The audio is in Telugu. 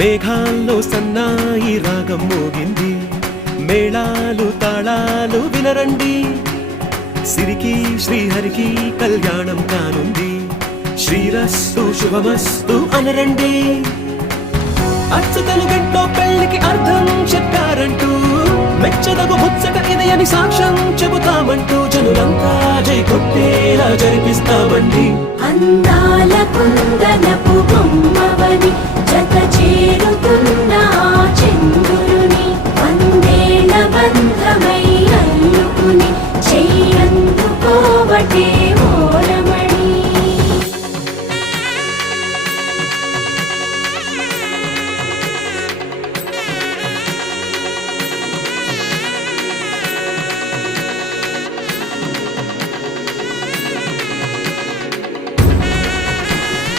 మేఘాల్లో సన్నాయి రాగం మోగింది, మేళాలు తాళాలు వినరండి, సిరికి శ్రీహరికి కళ్యాణం కానుంది, శ్రీరస్తు శుభమస్తు అనరండి. అచ్చతలు గంటో పెళ్లికి అర్థం చెప్పారంటూ, మెచ్చదగు ముచ్చట ఇది అని సాక్ష్యం చెబుతామంటూ, జనులంతా జై కొట్టేలా జరిపిస్తామండి. అందాల కుంద